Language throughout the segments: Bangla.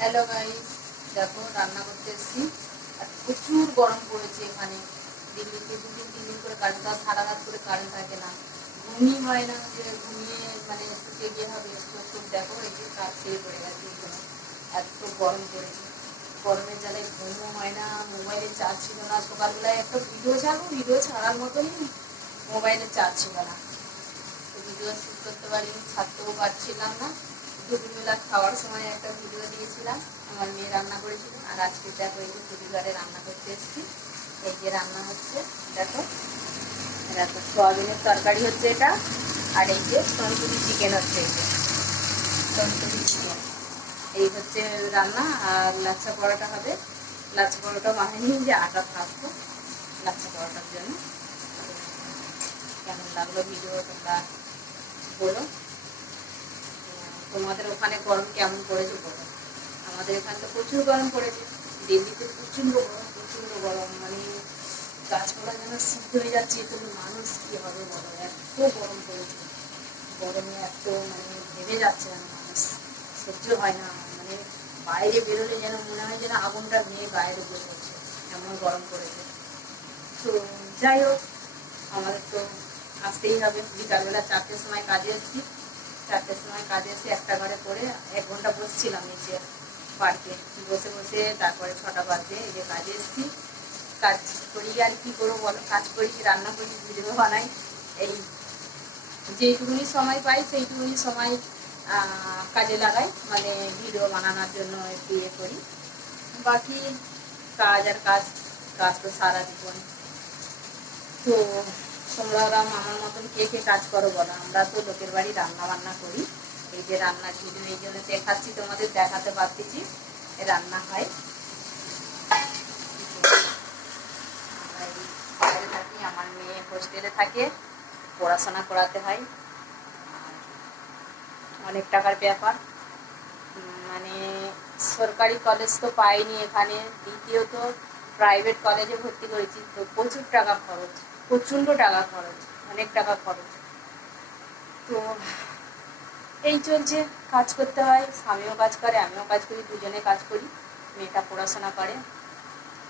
হ্যালো গাইস, দেখো রান্না করতে এসেছি। আর প্রচুর গরম পড়েছে এখানে। দিল্লিতে 2 দিন 3 দিন করে কারেন্ট, তার সারা রাত করে কারেন্ট থাকে না, ঘুমই হয় না। যে ঘুমিয়ে মানে শুতে গিয়ে হবে চোখ দেখো, এই যে কাজ ছেড়ে পড়ে গেছে এখানে। এত গরম পড়েছে, গরমের জ্বালায় ঘুমও হয় না। মোবাইলে চার্জ ছিল না, সকালবেলায় একটা ভিডিও ছাড়বো, ভিডিও ছাড়ার মতনই মোবাইলে চার্জ ছিল না, তো ভিডিও শ্যুট করতে পারিনি, ছাড়তেও পারছিলাম না। দুপুরবেলা খাওয়ার সময় একটা ভিডিও দিয়েছিলাম, আমার মেয়ে রান্না করেছিল। আর আজকে দেখো এই যে পরিবারে রান্না করতে এসেছি। এই যে রান্না হচ্ছে, দেখো দেখো সোয়াবিনের তরকারি হচ্ছে এটা। আর এই যে তন্দুরি চিকেন হচ্ছে, এই যে তন্দুরি চিকেন, এই হচ্ছে রান্না। আর লাচ্ছা পরোটা হবে। লাচ্ছা পরোটা বানাইনি, যে আটা থাকবো লাচ্ছা পরোটার জন্য। কেমন লাগলো ভিডিও তোমরা বলো। তোমাদের ওখানে গরম কেমন পড়েছে বলো। আমাদের এখানে তো প্রচুর গরম পড়েছে, দিল্লিতে প্রচণ্ড গরম, প্রচণ্ড গরম, মানে গাছপালা যেন সিদ্ধ হয়ে যাচ্ছে। তুমি মানুষ কি হবে বলো, এত গরম পড়েছে। গরমে এত মানে ভেবে যাচ্ছে না মানুষ, সহ্য হয় না। মানে বাইরে বেরোলে যেন মনে হয় যেন আগুনটা নিয়ে গায়ে ঢুকে পড়ছে, এমন গরম পড়েছে। তো যাই হোক, আমাদের তো আসতেই হবে। বিকালবেলা 4টের সময় কাজে এসেছি, 4টের সময় কাজে এসে একটা ঘরে পরে 1 ঘন্টা বসছিলাম নিচে পার্কে, বসে বসে তারপরে 6টা বাজে এই যে কাজে এসেছি। কাজ করি আর কি করবো বলো, কাজ করি, রান্না করি, ভিডিও বানাই। এই যেইটুকুনি সময় পাই সেইটুকুনি সময় কাজে লাগাই, মানে ভিডিও বানানোর জন্য একটু ইয়ে করি। বাকি কাজ আর কাজ, কাজ তো সারা জীবন। তো তোমরা আমার মতন কে কে কাজ করো বলো। আমরা তো লোকের বাড়ি রান্না বান্না করি। এই যে রান্নার ভিডিও এই জন্য দেখাচ্ছি, তোমাদের দেখাতে পারতেছি রান্না হয়। বাইরে থাকি, আমার মেয়ে হোস্টেলে থাকে, পড়াশোনা করাতে হয়, অনেক টাকার ব্যাপার। মানে সরকারি কলেজ তো পাইনি এখানে, দ্বিতীয়ত প্রাইভেট কলেজে ভর্তি করেছি, তো প্রচুর টাকা খরচ, প্রচণ্ড টাকা খরচ, অনেক টাকা খরচ। তো এই চলছে, কাজ করতে হয়, স্বামীও কাজ করে, আমিও কাজ করি, দুজনে কাজ করি। মেয়েটা পড়াশোনা করে,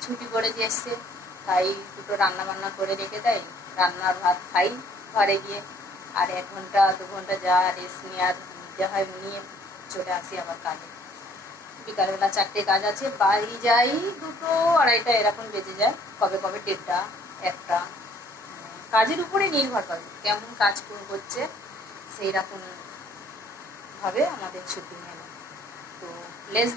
ছুটি করে যে এসছে তাই দুটো রান্না বান্না করে রেখে দেয়, রান্নার ভাত খাই ঘরে গিয়ে। আর 1 ঘন্টা 2 ঘন্টা যা রেস্ট নেওয়ার নিতে হয় নিয়ে চলে আসি আবার কাজে। বিকালবেলা 4টে কাজ আছে, বাড়ি যাই 2টো 2:30 এরকম বেজে যায়, কবে কবে 1:30 1টা। কাজের উপরে নির্ভর করে কেমন কাজ করছে, সেই রকম ভাবে আমাদের ছুটি মেলে। তো লেস